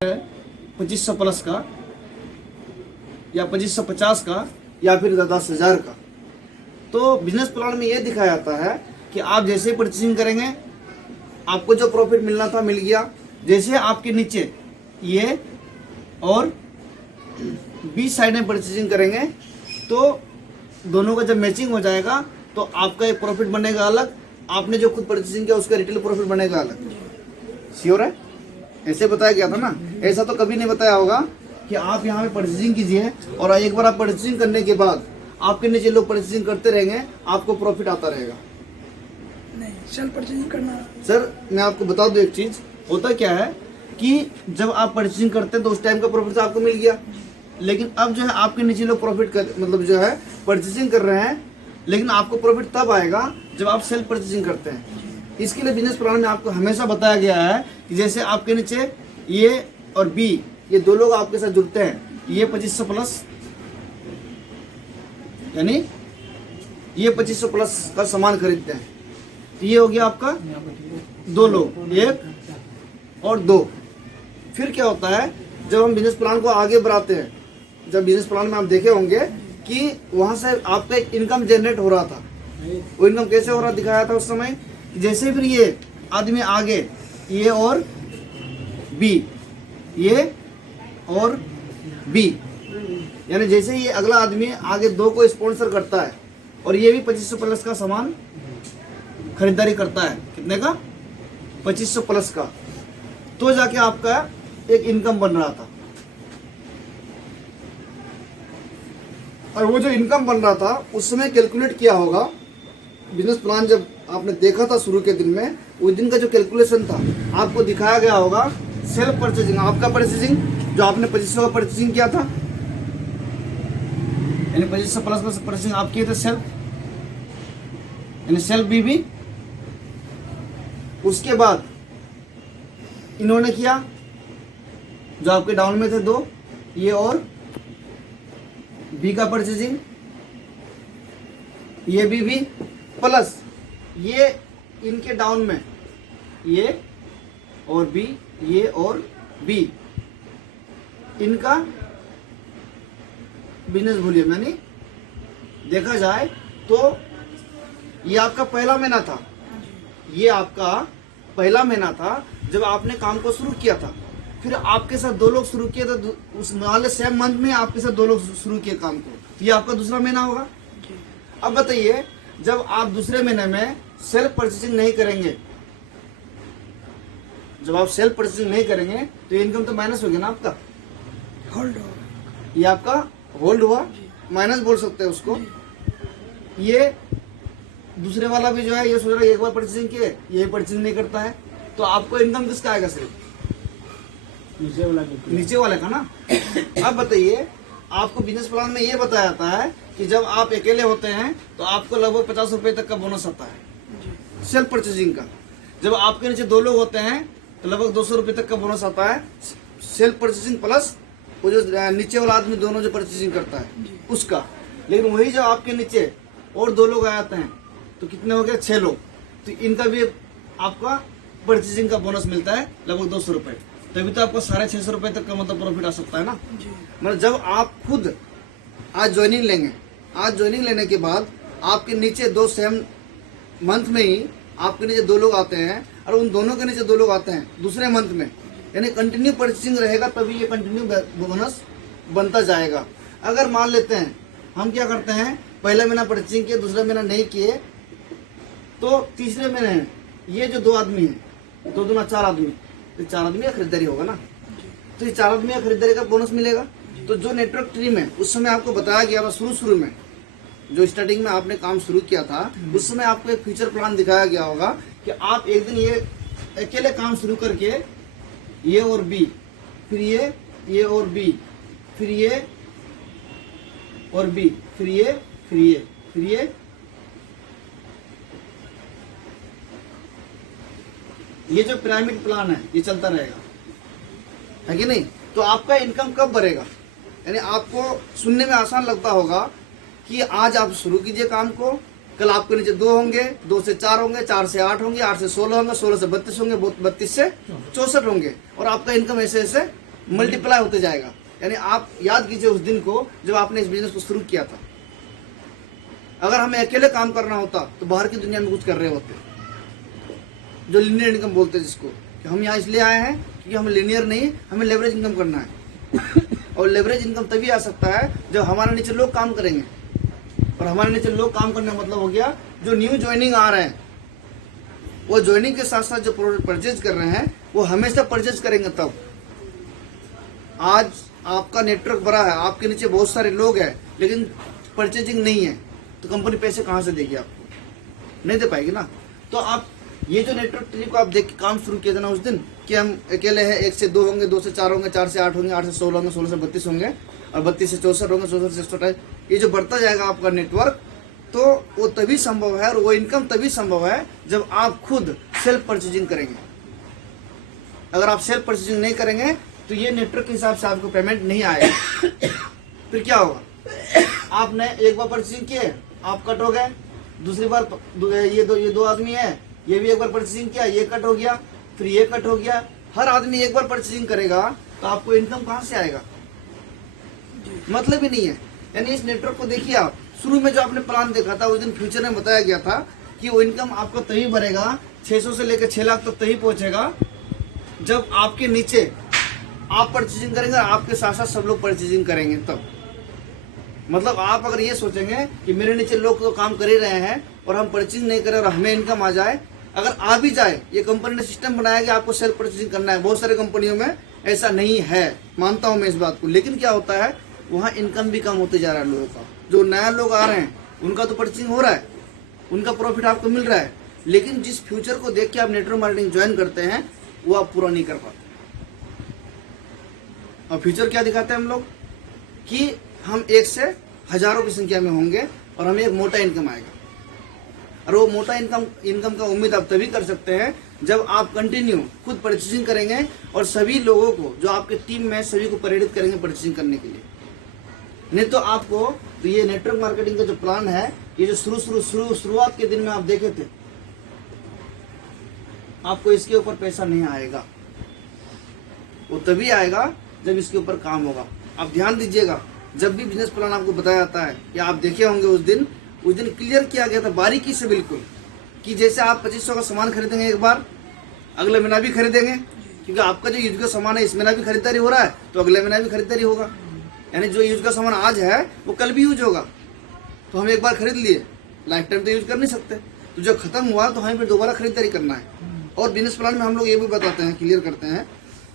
2500 plus का या 2550 का या फिर 10,000 का। तो बिजनेस प्लान में ये दिखाया जाता है कि आप जैसे ही परचेसिंग करेंगे आपको जो प्रॉफिट मिलना था मिल गया। जैसे आपके नीचे ये और 20 साइड में परचेसिंग करेंगे तो दोनों का जब मैचिंग हो जाएगा तो आपका एक प्रॉफिट बनेगा अलग, आपने जो खुद परचेसिंग किया उसका रिटेल प्रॉफिट बनेगा अलग। श्योर है? ऐसे बताया गया था ना, ऐसा तो कभी नहीं बताया होगा कि आप यहाँ पे परचेसिंग कीजिए और एक बार आप परचेसिंग करने के बाद आपके नीचे लोग परचेसिंग करते रहेंगे, आपको प्रॉफिट आता रहेगा। नहीं, सेल्फ परचेसिंग करना। सर मैं आपको बता दूं एक चीज, होता क्या है कि जब आप परचेसिंग करते हैं तो उस टाइम का प्रॉफिट तो आपको मिल गया, लेकिन अब जो है आपके नीचे लोग प्रॉफिट कर मतलब जो है परचेसिंग कर रहे हैं, लेकिन आपको प्रॉफिट तब आएगा जब आप सेल्फ परचेसिंग करते हैं। इसके लिए बिजनेस प्लान में आपको हमेशा बताया गया है कि जैसे आपके नीचे ए और बी ये दो लोग आपके साथ जुड़ते हैं, ये 2500 प्लस यानी ये 2500 प्लस का सामान खरीदते हैं, तो ये हो गया आपका दो लोग, एक और दो। फिर क्या होता है जब हम बिजनेस प्लान को आगे बढ़ाते हैं, जब बिजनेस प्लान में आप देखे होंगे कि वहां से आपका एक इनकम जनरेट हो रहा था, वो इनकम कैसे हो रहा दिखाया था उस समय। जैसे फिर ये आदमी आगे ये और बी, ये और बी, यानी जैसे ये अगला आदमी आगे दो को स्पॉन्सर करता है और ये भी 2500 प्लस का सामान खरीदारी करता है, कितने का? 2500 प्लस का, तो जाके आपका एक इनकम बन रहा था। और वो जो इनकम बन रहा था उस समय कैलकुलेट किया होगा बिजनेस प्लान, जब आपने देखा था शुरू के दिन में, उस दिन का जो कैलकुलेशन था आपको दिखाया गया होगा। सेल्फ परचेसिंग, आपका परचेसिंग जो आपने 2500 का परचेसिंग किया था, यानी 2500 प्लस का परचेसिंग आप किए थे सेल्फ, यानी सेल्फ भी। उसके बाद इन्होंने किया जो आपके डाउन में थे दो, ये और बी का परचेसिंग, ये भी प्लस ये इनके डाउन में ये और बी, ये और बी, इनका बिजनेस वॉल्यूम, यानी देखा जाए तो ये आपका पहला महीना था, ये आपका पहला महीना था जब आपने काम को शुरू किया था। फिर आपके साथ दो लोग शुरू किए थे, उस वाले सेम मंथ में आपके साथ दो लोग शुरू किए काम को, तो ये आपका दूसरा महीना होगा। अब बताइए जब आप दूसरे महीने में सेल्फ परचेसिंग नहीं करेंगे, जब आप सेल्फ परचेसिंग नहीं करेंगे तो इनकम तो माइनस हो गया ना आपका, होल्ड होगा, ये आपका होल्ड हुआ, माइनस बोल सकते हैं उसको। ये दूसरे वाला भी जो है ये सोच रहा है एक बार परचेसिंग किए, ये परचेसिंग नहीं करता है, तो आपको इनकम किसका आएगा? सिर्फ नीचे वाले का ना। अब बताइए आपको बिजनेस प्लान में ये बताया जाता है कि जब आप अकेले होते हैं तो आपको लगभग 50 रुपए तक का बोनस आता है सेल्फ परचेसिंग का। जब आपके नीचे दो लोग होते हैं तो लगभग 200 रुपए तक का बोनस आता है सेल्फ परचेसिंग प्लस वो जो नीचे वाला आदमी दोनों जो परचेसिंग करता है उसका। लेकिन वही जब आपके नीचे और दो लोग आ जाते हैं तो कितने हो गए? 6 लोग, तो इनका भी आपका परचेसिंग का बोनस मिलता है लगभग 200 रुपए, तभी तो आपको 650 रुपए तक का मतलब प्रॉफिट आ सकता है ना। मतलब जब आप खुद आज ज्वाइनिंग लेंगे, आज ज्वाइनिंग लेने के बाद आपके नीचे दो सेम मंथ में ही आपके नीचे दो लोग आते हैं और उन दोनों के नीचे दो लोग आते हैं दूसरे मंथ में, यानी कंटिन्यू परचेसिंग रहेगा तभी ये कंटिन्यू बोनस बनता जाएगा। अगर मान लेते हैं हम क्या करते हैं, पहला महीना परचेसिंग किए, दूसरा महीना नहीं किए, तो तीसरे महीने ये जो दो आदमी है, दो दूना 4 आदमी, तो 4 आदमी का खरीदारी होगा ना, तो ये 4 आदमी का खरीदारी का बोनस मिलेगा। तो जो नेटवर्क टीम है उस समय आपको बताया गया था, शुरू में जो स्टार्टिंग में आपने काम शुरू किया था उस समय आपको एक फ्यूचर प्लान दिखाया गया होगा कि आप एक दिन ये अकेले काम शुरू करके ये और बी, फिर ये और बी, फिर ये और बी, फिर ये, फिर ये, फिर ये जो पिरामिड प्लान है ये चलता रहेगा, है कि नहीं? तो आपका इनकम कब बढ़ेगा? यानी आपको सुनने में आसान लगता होगा कि आज आप शुरू कीजिए काम को, कल आपके नीचे 2 होंगे, 2 से 4 होंगे, 4 से 8 होंगे, 8 से 16 होंगे, 16 से 32 होंगे, 32 से 64 होंगे और आपका इनकम ऐसे ऐसे मल्टीप्लाई होते जाएगा। यानी आप याद कीजिए उस दिन को जब आपने इस बिजनेस को शुरू किया था। अगर हमें अकेले काम करना होता तो बाहर की दुनिया में कुछ कर रहे होते, जो लीनियर इनकम बोलते हैं जिसको, कि हम यहाँ इसलिए आए हैं क्योंकि हम लीनियर नहीं, हमें लेवरेज इनकम करना है। और लेवरेज इनकम तभी आ सकता है जब हमारे नीचे लोग काम करेंगे। और हमारे नीचे लोग काम करने का मतलब हो गया जो न्यू ज्वाइनिंग आ रहे हैं, वो ज्वाइनिंग के साथ साथ जो प्रोडक्ट परचेज कर रहे हैं वो हमेशा परचेज करेंगे। तब आज आपका नेटवर्क बड़ा है, आपके नीचे बहुत सारे लोग हैं, लेकिन परचेजिंग नहीं है, तो कंपनी पैसे कहाँ से देगी आपको? नहीं दे पाएगी ना। तो आप ये जो नेटवर्क ट्री को आप देख के काम शुरू किया था ना उस दिन, कि हम अकेले हैं, 1 से 2 होंगे, 2 से 4 होंगे, 4 से 8 होंगे, 8 से 16 होंगे, 16 से 32 होंगे, और 32 से 64 होंगे, 64 से 128, ये जो बढ़ता जाएगा आपका नेटवर्क, तो वो तभी संभव है और वो इनकम तभी संभव है जब आप खुद सेल्फ परचेजिंग करेंगे। अगर आप सेल्फ परचेजिंग नहीं करेंगे तो ये नेटवर्क के हिसाब से आपको पेमेंट नहीं आएगा। फिर क्या होगा? आपने एक बार परचेजिंग किए, आप कट हो गए, दूसरी बार ये दो आदमी है, ये भी एक बार परचेजिंग किया, ये कट हो गया, फिर ये कट हो गया। हर आदमी एक बार परचेजिंग करेगा तो आपको इनकम कहाँ से आएगा? मतलब ही नहीं है। यानी इस नेटवर्क को देखिए आप, शुरू में जो आपने प्लान देखा था उस दिन फ्यूचर में बताया गया था कि वो इनकम आपको तभी बढ़ेगा, 600 से लेकर 6 लाख तक तभी पहुंचेगा जब आपके नीचे आप परचेजिंग करेंगे, आपके साथ साथ सब लोग परचेजिंग करेंगे। तब मतलब आप अगर ये सोचेंगे कि मेरे नीचे लोग तो काम कर ही रहे हैं और हम परचेजिंग नहीं करें और हमें इनकम आ जाए, अगर आ भी जाए, ये कंपनी ने सिस्टम बनाया कि आपको सेल्फ परचेजिंग करना है। बहुत सारे कंपनियों में ऐसा नहीं है, मानता हूं मैं इस बात को, लेकिन क्या होता है वहाँ इनकम भी कम होते जा रहा है लोगों का। जो नया लोग आ रहे हैं उनका तो परचेजिंग हो रहा है, उनका प्रॉफिट आपको मिल रहा है, लेकिन जिस फ्यूचर को देख के आप नेटवर्क मार्केटिंग ज्वाइन करते हैं वो आप पूरा नहीं कर पाते। और फ्यूचर क्या दिखाते हैं हम लोग कि हम 1 से हजारों की संख्या में होंगे और हमें एक मोटा इनकम आएगा। और वो मोटा इनकम का उम्मीद आप तभी कर सकते हैं जब आप कंटिन्यू खुद परचेजिंग करेंगे और सभी लोगों को जो आपके टीम में सभी को प्रेरित करेंगे परचेजिंग करने के लिए। नहीं तो आपको तो ये नेटवर्क मार्केटिंग का जो प्लान है, ये जो शुरुआत के दिन में आप देखे थे, आपको इसके ऊपर पैसा नहीं आएगा। वो तभी आएगा जब इसके ऊपर काम होगा। आप ध्यान दीजिएगा, जब भी बिजनेस प्लान आपको बताया जाता है, या आप देखे होंगे उस दिन क्लियर किया गया था बारीकी से बिल्कुल, कि जैसे आप 2500 का सामान खरीदेंगे एक बार, अगले महीना भी खरीदेंगे, क्योंकि आपका जो यूज का सामान है इस महीना भी खरीदारी हो रहा है तो अगले महीना भी खरीदारी होगा। यानी जो यूज का सामान आज है वो कल भी यूज होगा। तो हम एक बार खरीद लिए, लाइफ टाइम तो यूज कर नहीं सकते, तो जो खत्म हुआ तो हमें फिर दोबारा खरीदारी करना है। और बिजनेस प्लान में हम लोग ये भी बताते हैं, क्लियर करते हैं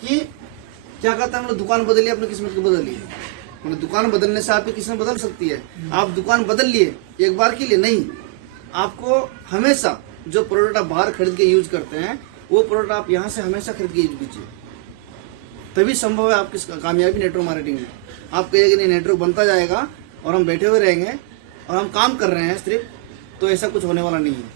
कि क्या कहते हैं, हम लोग दुकान बदलिए अपनी किस्मत को बदलिए। मतलब दुकान बदलने से आपकी किस्मत बदल सकती है। आप दुकान बदल लिए एक बार के लिए नहीं, आपको हमेशा जो प्रोडक्ट आप बाहर खरीद के यूज करते हैं वो प्रोडक्ट आप यहाँ से हमेशा खरीद के यूज कीजिए, तभी संभव है आपकी कामयाबी नेटवर्क मार्केटिंग में। आप कहेंगे नहीं नेटवर्क बनता जाएगा और हम बैठे हुए रहेंगे और हम काम कर रहे हैं सिर्फ, तो ऐसा कुछ होने वाला नहीं है।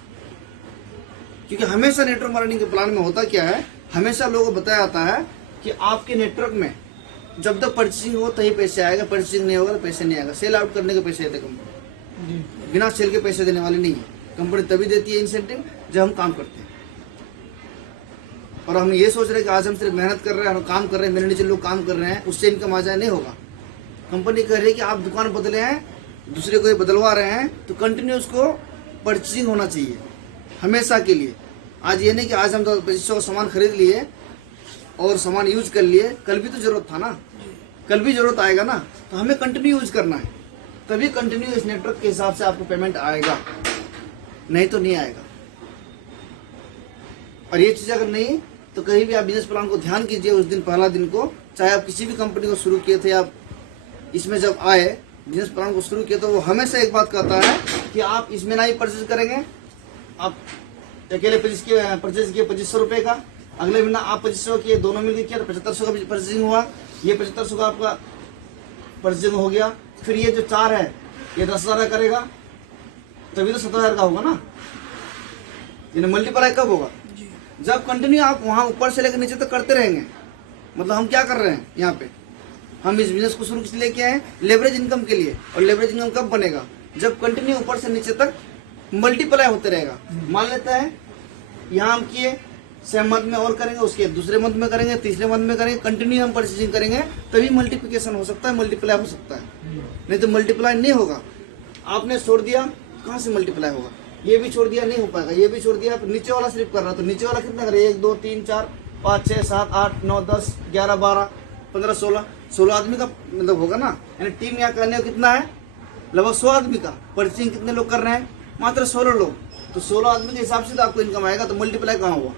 क्योंकि हमेशा नेटवर्क मार्केटिंग के प्लान में होता क्या है, हमेशा लोगों को बताया जाता है कि आपके नेटवर्क में जब तक परचेसिंग हो तभी पैसे आएगा, परचेसिंग नहीं होगा तो पैसे नहीं आएगा। सेल आउट करने के पैसे देते कंपनी, बिना सेल के पैसे देने वाली नहीं है कंपनी। तभी देती है इंसेंटिव जब हम काम करते हैं। और हम ये सोच रहे हैं कि आज हम सिर्फ मेहनत कर रहे हैं, हम काम कर रहे हैं, मेरे नीचे लोग काम कर रहे हैं, उससे इनकम आ जाए, नहीं होगा। कंपनी कह रही है कि आप दुकान बदले हैं, दूसरे को ये बदलवा रहे हैं, तो कंटिन्यू उसको परचेसिंग होना चाहिए हमेशा के लिए। आज ये नहीं कि आज हम तो 2500 का सामान खरीद लिए और सामान यूज कर लिए, कल भी तो जरूरत था ना, कल भी जरूरत आएगा ना, तो हमें कंटिन्यू यूज करना है, तभी कंटिन्यू इस नेटवर्क के हिसाब से आपको पेमेंट आएगा, नहीं तो नहीं आएगा। और ये चीज अगर नहीं तो कहीं भी आप बिजनेस प्लान को ध्यान कीजिए उस दिन, पहला दिन को, चाहे आप किसी भी कंपनी को शुरू किए थे, आप इसमें जब आए बिजनेस प्लान को शुरू किए तो वो हमेशा एक बात कहता है कि आप इसमें ना ही परचेज करेंगे, आप अकेले परचेज किए 2500 रुपये का, अगले महीना आप 2500 किए, दोनों मिलकर किया तो 7500 का परचेजिंग हुआ, ये 7500 का आपका परचेजिंग हो गया। फिर ये जो 4 है ये 10,000 का करेगा, तभी तो 70,000 का होगा ना। ये मल्टीप्लाई कब होगा? जब कंटिन्यू आप वहां ऊपर से लेकर नीचे तक करते रहेंगे। मतलब हम क्या कर रहे हैं यहाँ पे, हम इस बिजनेस को शुरू किस लिए किया है? लेवरेज इनकम के लिए। और लेवरेज इनकम कब बनेगा? जब कंटिन्यू ऊपर से नीचे तक मल्टीप्लाई होते रहेगा। मान लेते हैं यहाँ हम किए सेम मंथ में और करेंगे, उसके दूसरे मंथ में करेंगे, तीसरे मंथ में करेंगे, कंटिन्यू हम परचेजिंग करेंगे, तभी मल्टीप्लिकेशन हो सकता है, मल्टीप्लाई हो सकता है। नहीं तो मल्टीप्लाई नहीं होगा। आपने छोड़ दिया, कहाँ से मल्टीप्लाई होगा? ये भी छोड़ दिया, नहीं हो पाएगा। ये भी छोड़ दिया, नीचे वाला सिर्फ कर रहा, तो नीचे वाला कितना करे? 1 2 3 4 5 6 7 8 9 10 11 12 15 16 आदमी का मतलब होगा ना। यानी टीम यहाँ करने का कितना है? लगभग 100 आदमी का। परचेजिंग कितने लोग कर रहे हैं? मात्र 16 लोग। तो 16 आदमी के हिसाब से तो आपको इनकम आएगा। तो मल्टीप्लाई कहाँ हुआ?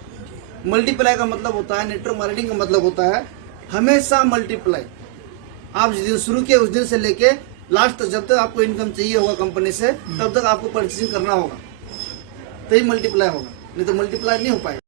मल्टीप्लाई का मतलब होता है, नेटवर्क मार्केटिंग का मतलब होता है हमेशा मल्टीप्लाई। आप जिस दिन शुरू किए उस दिन से लेके लास्ट तक, जब तक आपको इनकम चाहिए होगा कंपनी से, तब तक आपको परचेजिंग करना होगा, तभी मल्टीप्लाई होगा, नहीं तो मल्टीप्लाई नहीं हो पाएगा।